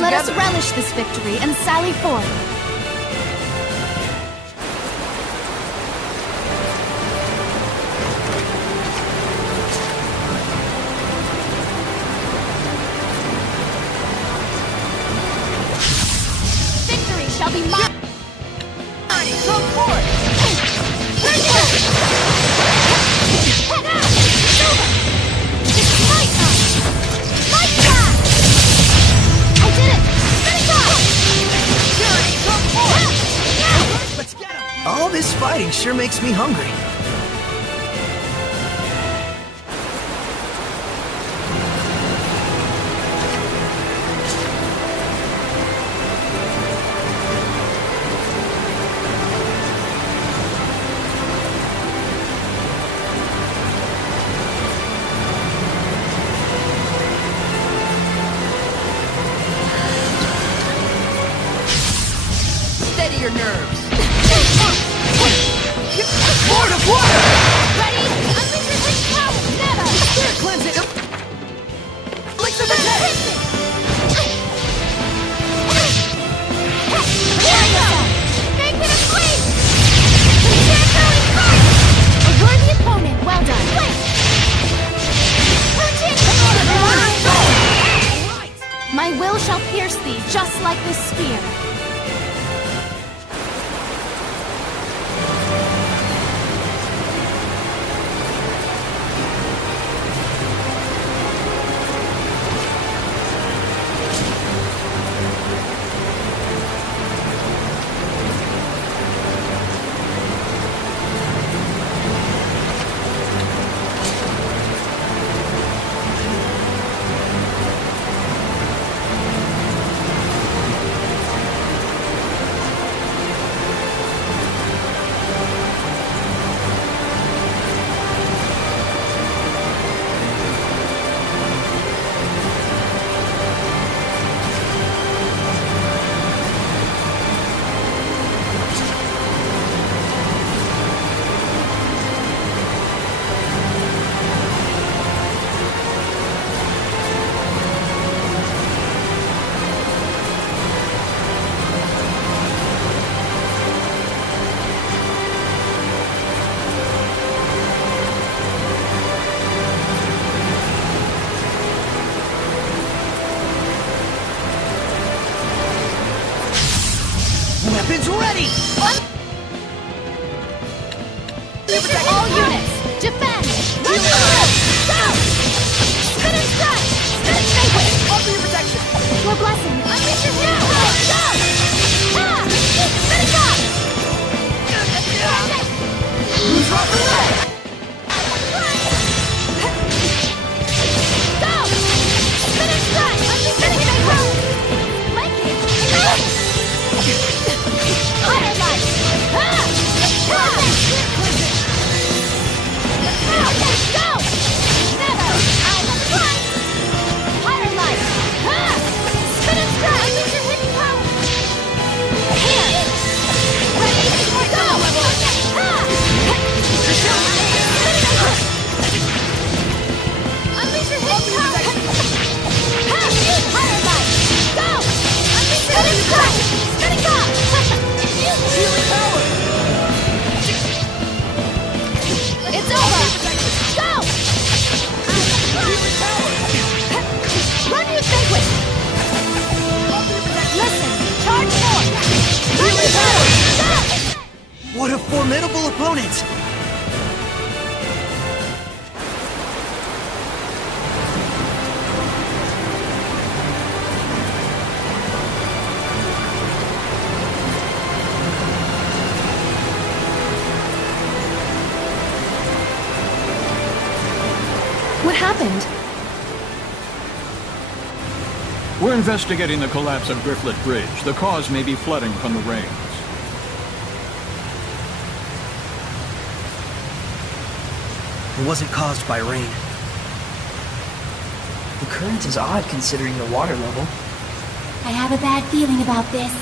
Let us together. relish this victory and sally forth. Victory shall be mine. Come forth! Head out! It's over! This is my time! My path! I did it! Finish off! Fury, come forth! Yeah! Let's get him! All this fighting sure makes me hungry. Steady your nerves. Lord of Water! Ready? Unleash your witch power! Never! Spirit cleanse it! Elixir of Attack! Prepare yourself! Make it a flame! Prepare throwing fire! A worthy opponent, well done! Wait! Punch it! My will shall pierce thee, just like this spear. Weapons ready! All units, defend! Run through! Go! Spin and strike! Spin and vanquish! Offer your protection! Your blessing! Unleash your will! Go! Ha! Finish off! Who's off the way? Go! Spin and strike! Spin and vanquish! Like it! Higher light! Ha! Ha! Go! Never! I'm on the front! Higher light! Ha! Spin and strike! Unleash your wind power! Here! Ready? Go! Ha! Unleash your wind power! Ha! Higher light! Go! Unleash your wind strike! Spinning off! Healing power! It's over! Go! Healing power! Run with vanquish! Listen! Charge forward! Run with power! Go! What a formidable opponent! What happened? We're investigating the collapse of Grifflet Bridge. The cause may be flooding from the rains. It wasn't caused by rain. The current is odd considering the water level. I have a bad feeling about this.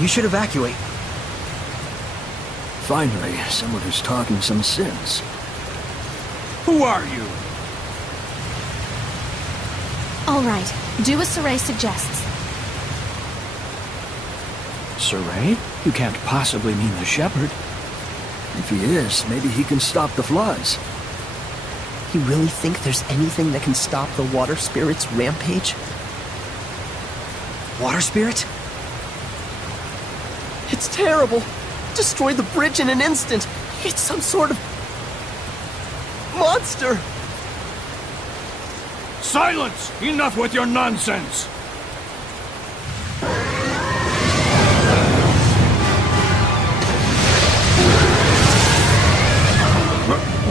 You should evacuate. Finally, someone who's talking some sense. Who are you? All right, do as Saray suggests. Saray? You can't possibly mean the shepherd. If he is, maybe he can stop the floods. You really think there's anything that can stop the water spirit's rampage? Water spirit? It's terrible. Destroyed the bridge in an instant. It's some sort of monster. Silence! Enough with your nonsense!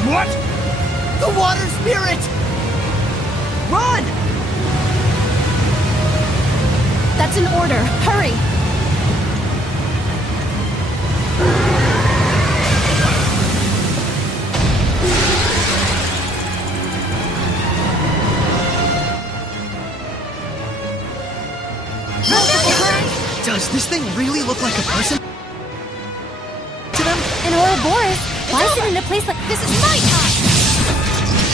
What? The water spirit! Run! That's an order. Hurry! Does this thing really look like a person? To them? An Oroboros? Why is it in a place like this? Is my time!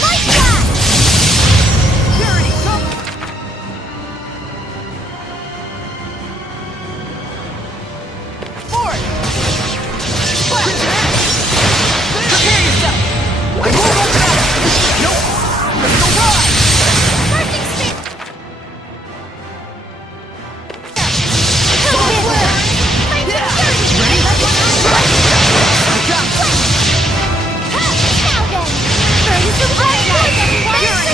Fight back! Purity, come! Forward! Prepare yourself! I won't hold back! Nope! No run! Marching speed! Ready? I got it! Now then! Burns the way! Bye!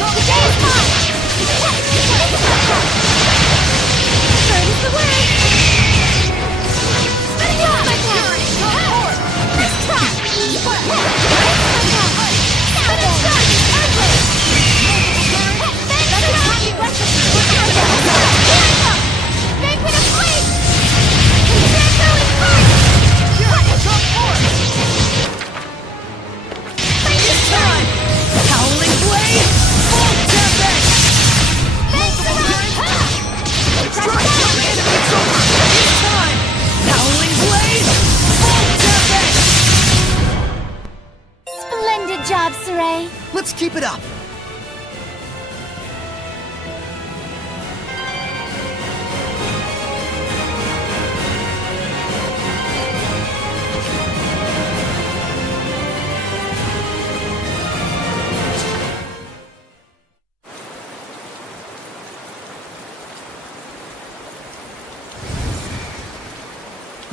The day is mine! Burns the way! Spinning up! This time! Now then! Banquet of Flames! This time! Howling blade! Full tempest! Strike your enemies over! This time! Howling blade! Full tempest! Splendid job, Saray. Let's keep it up!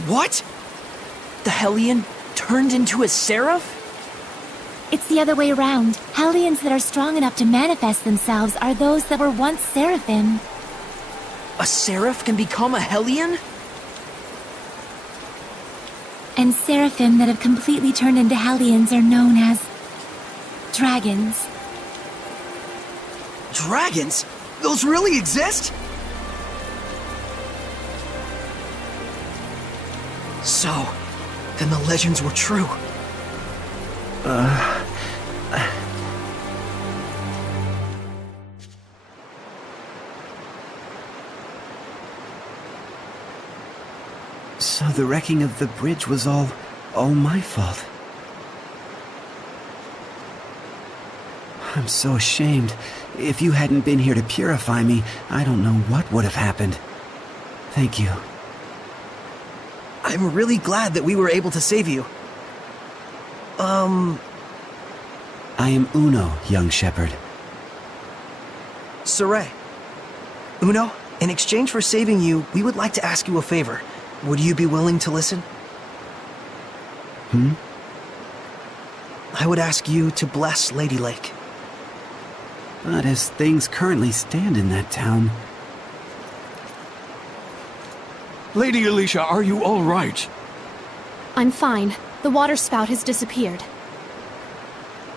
What? The Hellion turned into a seraph? It's the other way around. Hellions that are strong enough to manifest themselves are those that were once seraphim. A seraph can become a Hellion? And seraphim that have completely turned into hellions are known as dragons. Dragons? Those really exist? So, then the legends were true. So the wrecking of the bridge was all my fault. I'm so ashamed. If you hadn't been here to purify me, I don't know what would have happened. Thank you. I'm really glad that we were able to save you. I am Uno, young shepherd. Saray. Uno, in exchange for saving you, we would like to ask you a favor. Would you be willing to listen? I would ask you to bless Lady Lake. But as things currently stand in that town... Lady Alicia, are you all right? I'm fine. The water spout has disappeared.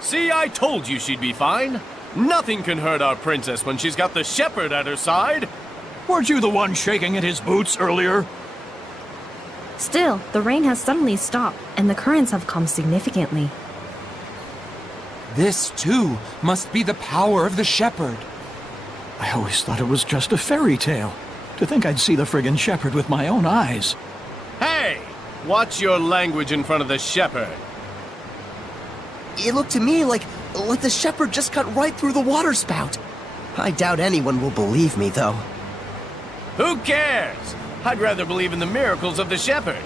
See, I told you she'd be fine. Nothing can hurt our princess when she's got the shepherd at her side. Weren't you the one shaking in his boots earlier? Still, the rain has suddenly stopped, and the currents have calmed significantly. This, too, must be the power of the shepherd. I always thought it was just a fairy tale. To think I'd see the friggin' shepherd with my own eyes. Hey! Watch your language in front of the shepherd. It looked to me like the shepherd just cut right through the water spout. I doubt anyone will believe me, though. Who cares? I'd rather believe in the miracles of the shepherd.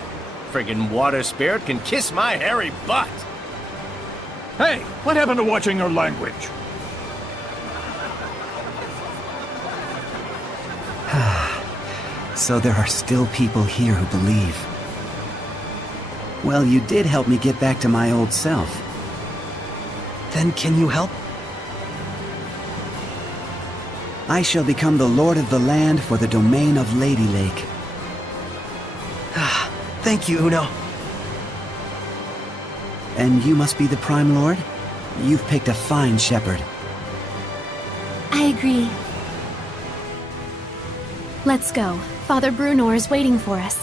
Friggin' water spirit can kiss my hairy butt. Hey, what happened to watching your language? So there are still people here who believe. Well, you did help me get back to my old self. Then can you help? I shall become the Lord of the land for the domain of Lady Lake. Thank you, Uno. And you must be the Prime Lord? You've picked a fine shepherd. I agree. Let's go. Father Brunor is waiting for us.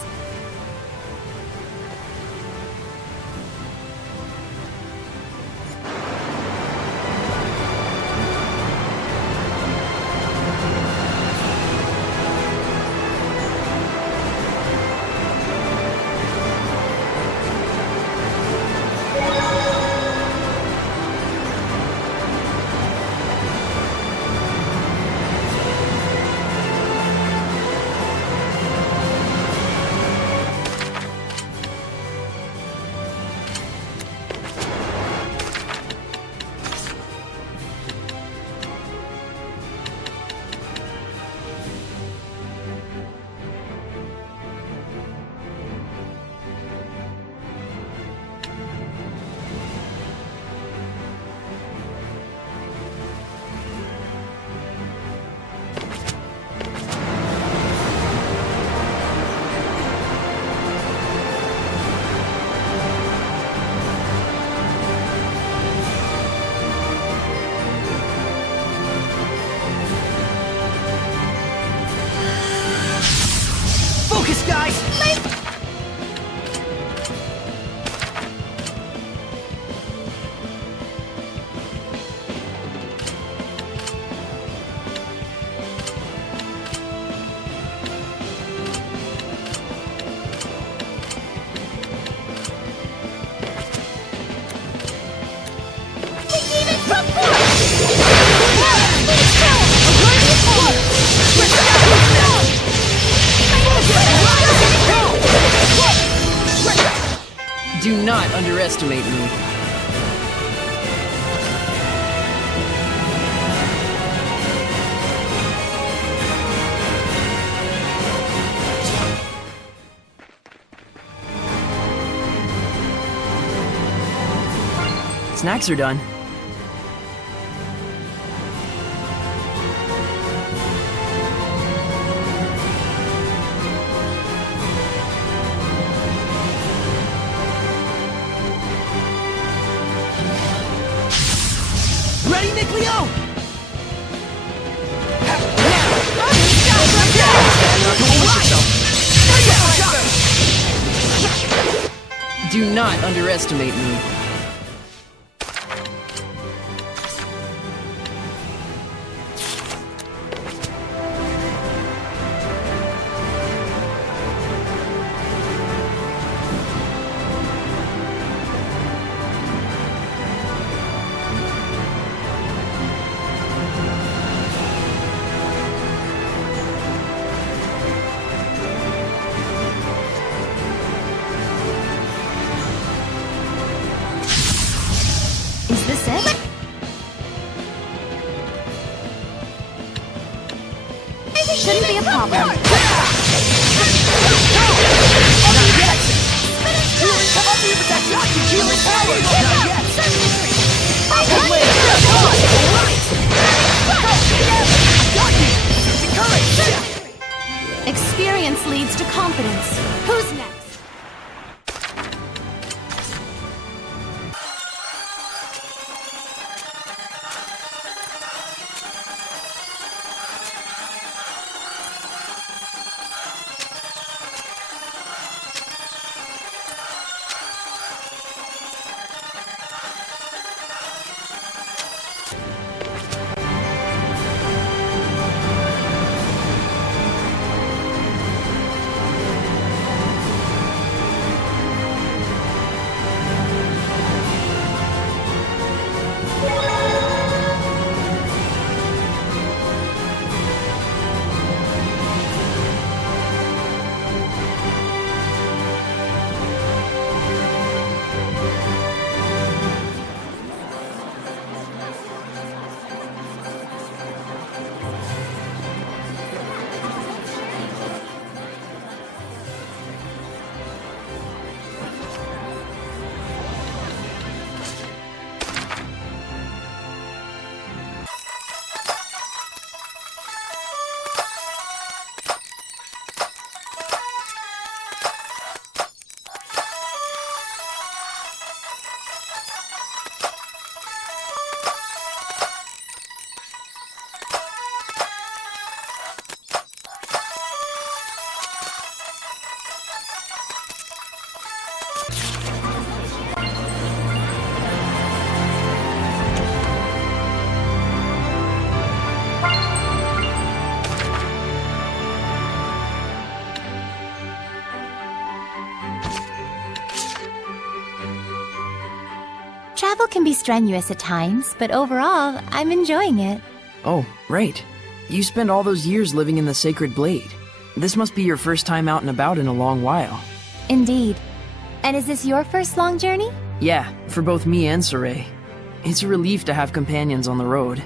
Focus, guys! Do not underestimate me. Snacks are done. Ready, Nick Leo? Do not underestimate me. Is this it? Shouldn't be a problem. Experience leads to confidence. Who's next? travel can be strenuous at times, but overall, I'm enjoying it. Oh, right. You spent all those years living in the Sacred Blade. This must be your first time out and about in a long while. Indeed. And is this your first long journey? Yeah, for both me and Saray. It's a relief to have companions on the road.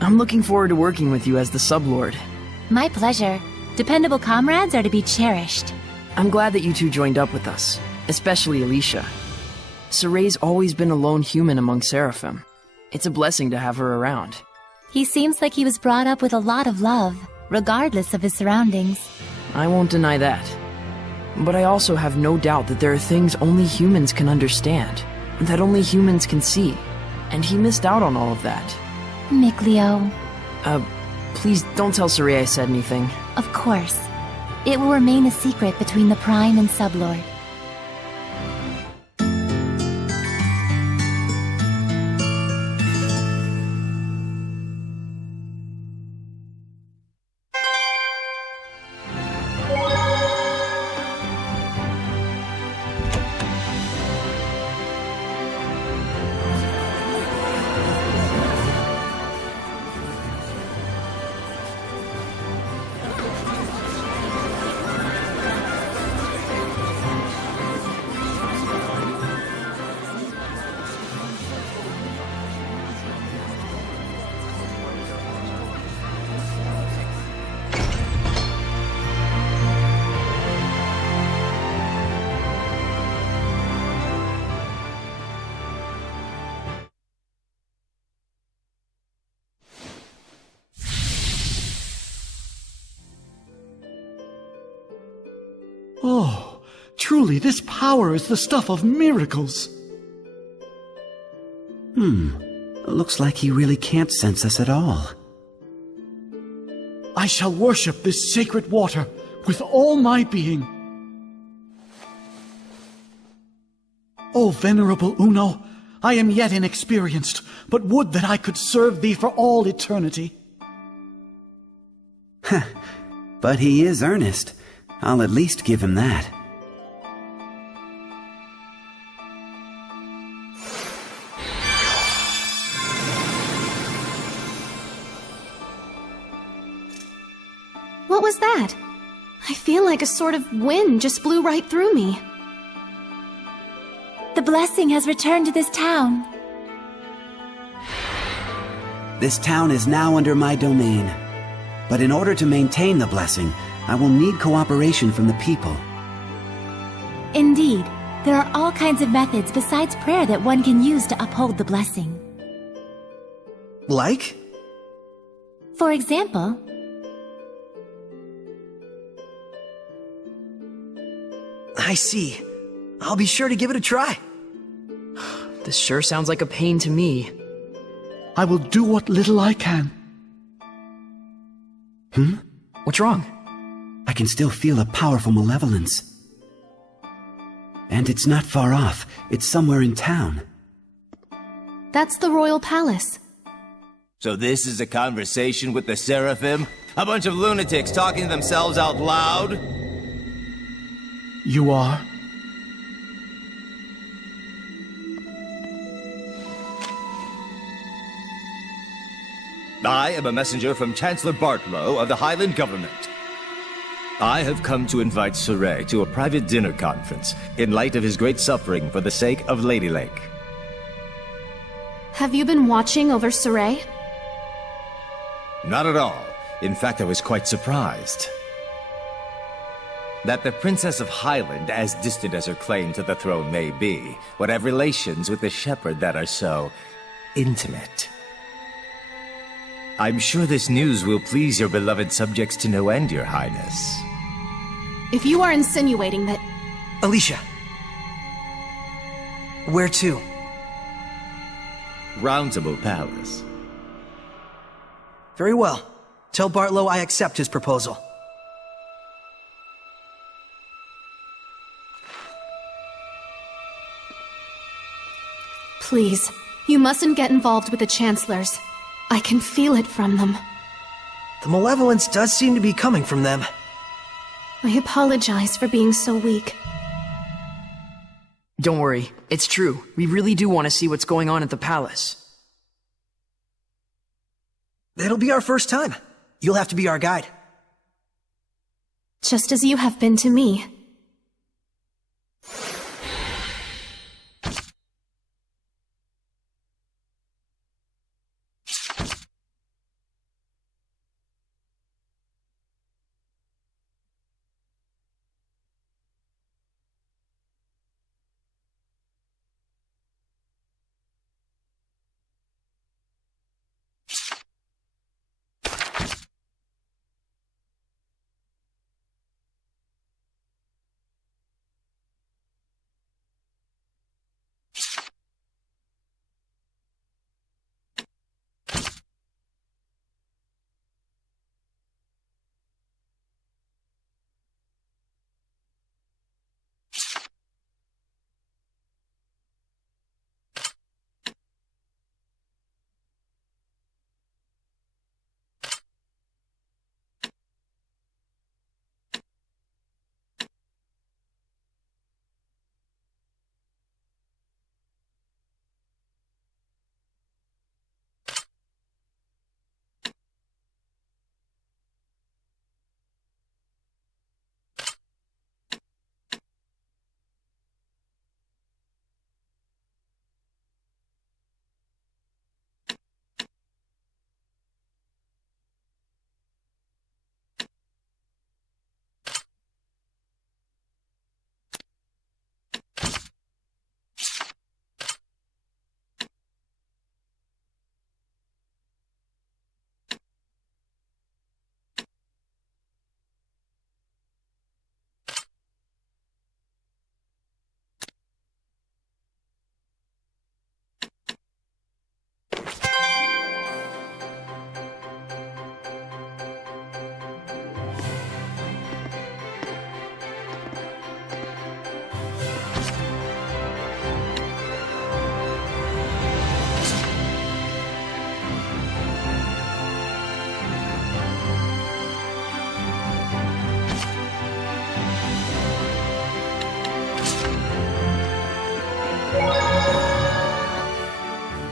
I'm looking forward to working with you as the Sublord. My pleasure. Dependable comrades are to be cherished. I'm glad that you two joined up with us, especially Alicia. Saray's always been a lone human among Seraphim. It's a blessing to have her around. He seems like he was brought up with a lot of love, regardless of his surroundings. I won't deny that. But I also have no doubt that there are things only humans can understand, that only humans can see. And he missed out on all of that. Mikleo. Please don't tell Saray I said anything. Of course. It will remain a secret between the Prime and Sublord. Oh, truly this power is the stuff of miracles. Looks like he really can't sense us at all. I shall worship this sacred water with all my being. O venerable Uno, I am yet inexperienced, but would that I could serve thee for all eternity. But he is earnest. I'll at least give him that. What was that? I feel like a sort of wind just blew right through me. The blessing has returned to this town. This town is now under my domain. But in order to maintain the blessing, I will need cooperation from the people. Indeed, there are all kinds of methods besides prayer that one can use to uphold the blessing. Like? For example, I see. I'll be sure to give it a try. This sure sounds like a pain to me. I will do what little I can. What's wrong? I can still feel a powerful malevolence. And it's not far off. It's somewhere in town. That's the Royal Palace. So this is a conversation with the Seraphim? A bunch of lunatics talking to themselves out loud? You are? I am a messenger from Chancellor Bartlow of the Highland government. I have come to invite Saray to a private dinner conference in light of his great suffering for the sake of Lady Lake. Have you been watching over Saray? Not at all. In fact, I was quite surprised. That the Princess of Highland, as distant as her claim to the throne may be, would have relations with the shepherd that are so intimate. I'm sure this news will please your beloved subjects to no end, Your Highness. If you are insinuating that... Alicia. Where to? Roundtable Palace. Very well. Tell Bartlow I accept his proposal. Please, you mustn't get involved with the Chancellors. I can feel it from them. The malevolence does seem to be coming from them. I apologize for being so weak. Don't worry, it's true. We really do want to see what's going on at the palace. It'll be our first time. You'll have to be our guide. Just as you have been to me.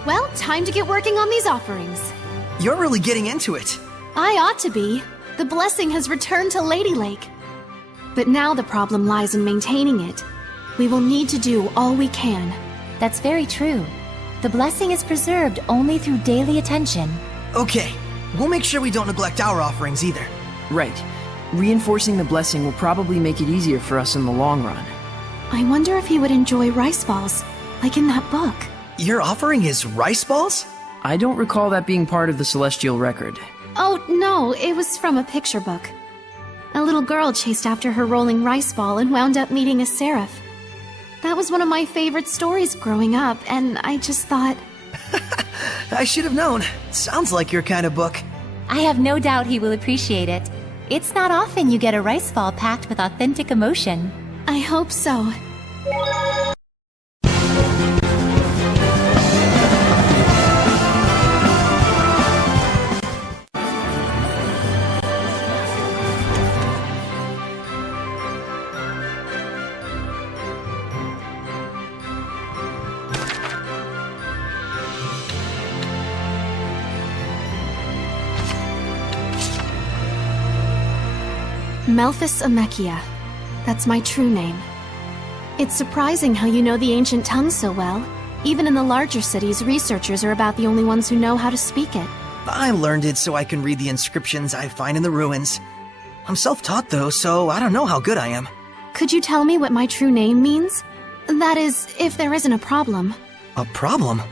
Well, time to get working on these offerings. You're really getting into it. I ought to be. The blessing has returned to Lady Lake. But now the problem lies in maintaining it. We will need to do all we can. That's very true. The blessing is preserved only through daily attention. Okay, we'll make sure we don't neglect our offerings either. Right. Reinforcing the blessing will probably make it easier for us in the long run. I wonder if he would enjoy rice balls, like in that book. Your offering is rice balls? I don't recall that being part of the celestial record. Oh, no, it was from a picture book. A little girl chased after her rolling rice ball and wound up meeting a seraph. That was one of my favorite stories growing up, and I just thought... I should have known. Sounds like your kind of book. I have no doubt he will appreciate it. It's not often you get a rice ball packed with authentic emotion. I hope so. Melphis Amekia. That's my true name. It's surprising how you know the ancient tongue so well. Even in the larger cities, researchers are about the only ones who know how to speak it. I learned it so I can read the inscriptions I find in the ruins. I'm self-taught though, so I don't know how good I am. Could you tell me what my true name means? That is, if there isn't a problem. A problem?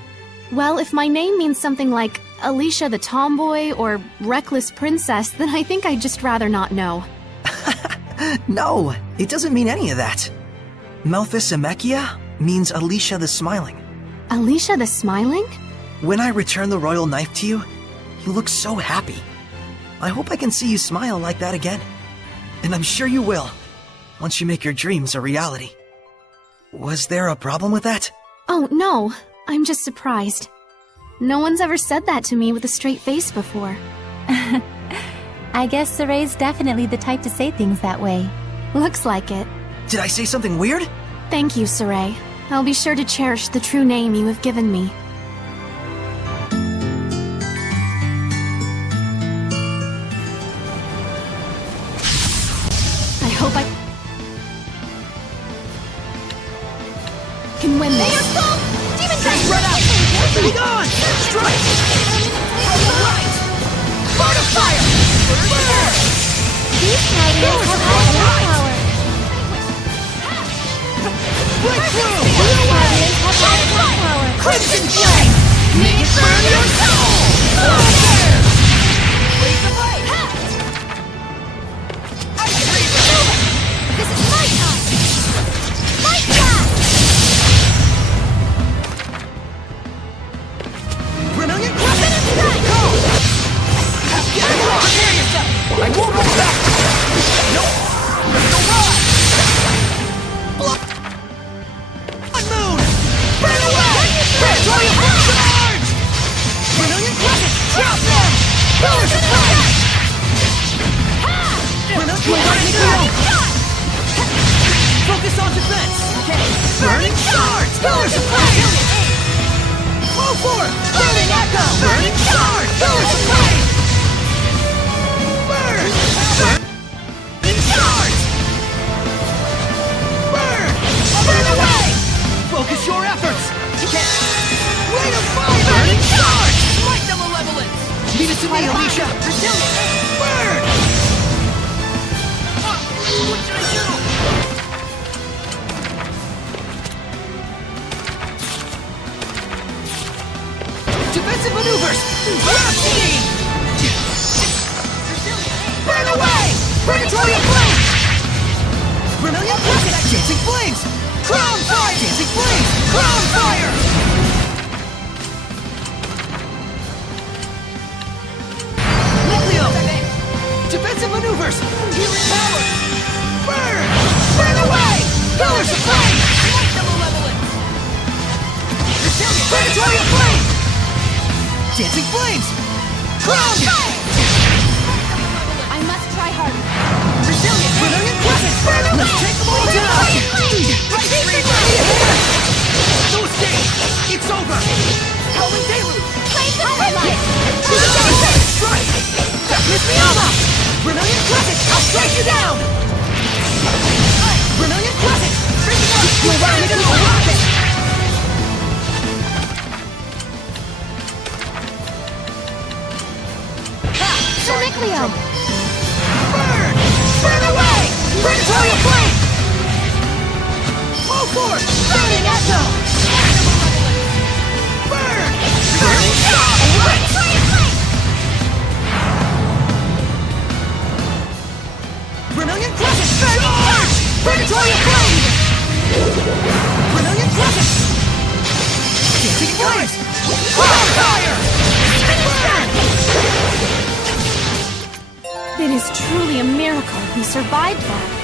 Well, if my name means something like Alicia the Tomboy or Reckless Princess, then I think I'd just rather not know. No, it doesn't mean any of that. Melphis Amekia means Alicia the Smiling. Alicia the Smiling? When I return the royal knife to you, you look so happy. I hope I can see you smile like that again. And I'm sure you will, once you make your dreams a reality. Was there a problem with that? Oh, no. I'm just surprised. No one's ever said that to me with a straight face before. I guess Saray's definitely the type to say things that way. Looks like it. Did I say something weird? Thank you, Saray. I'll be sure to cherish the true name you have given me. I hope I can win this. Demon Dragon! Run out! Be gone! Strike! Right! Fire of fire! Burn! These Warriors have high power. Breakthrough! These Warriors have high power. Crimson Flame! Make it burn your soul! Fire! Lead the way! This is my time! Light blast! Brilliant Crescent! Go! Prepare yourself! I won't hold back! Nope! No run! Blood Moon! Burn away! Predatory charge! Brilliant Crescent! Drop them! Pillars of Fire! Brilliant Focus on defense! Burning Charge! Pillars of Flame! Go for it! Burning Echo! Burning Charge! Pillars of Flame! Burn! Burning Charge! Burn! Burn away! Focus your efforts! Rain of Fire! Burning Charge! Light the Malevolence! Leave it to me, Alicia! Burn! What should I do? Defensive maneuvers! Rhapsody! Burn away! Predatory Flame! Brilliant Crescent! Dancing Flames! Crown Fire! Dancing Flames! Crown Fire! Nucleo! Defensive maneuvers! Healing power! Burn! Burn away! Pillars of Flame! Light the Malevolence! Predatory Flame! Dancing Flames! Crown Fire! I must try harder. Resilient! Brilliant Crescent! Let's take them all down! No escape! It's over! Howling Deluge! Power Light! Strike! Darkness Miama! Brilliant Crescent! I'll strike you down! Brilliant Crescent! You're running into a rocket! Nucleo! Burn! Burn away! Predatory Flame! Go for it! Burning Echo! Burn! Burning Shot! Brilliant Crescent! Charge! Predatory Flame! Brilliant Crescent! Dancing Flames! Fire! It is truly a miracle we survived that.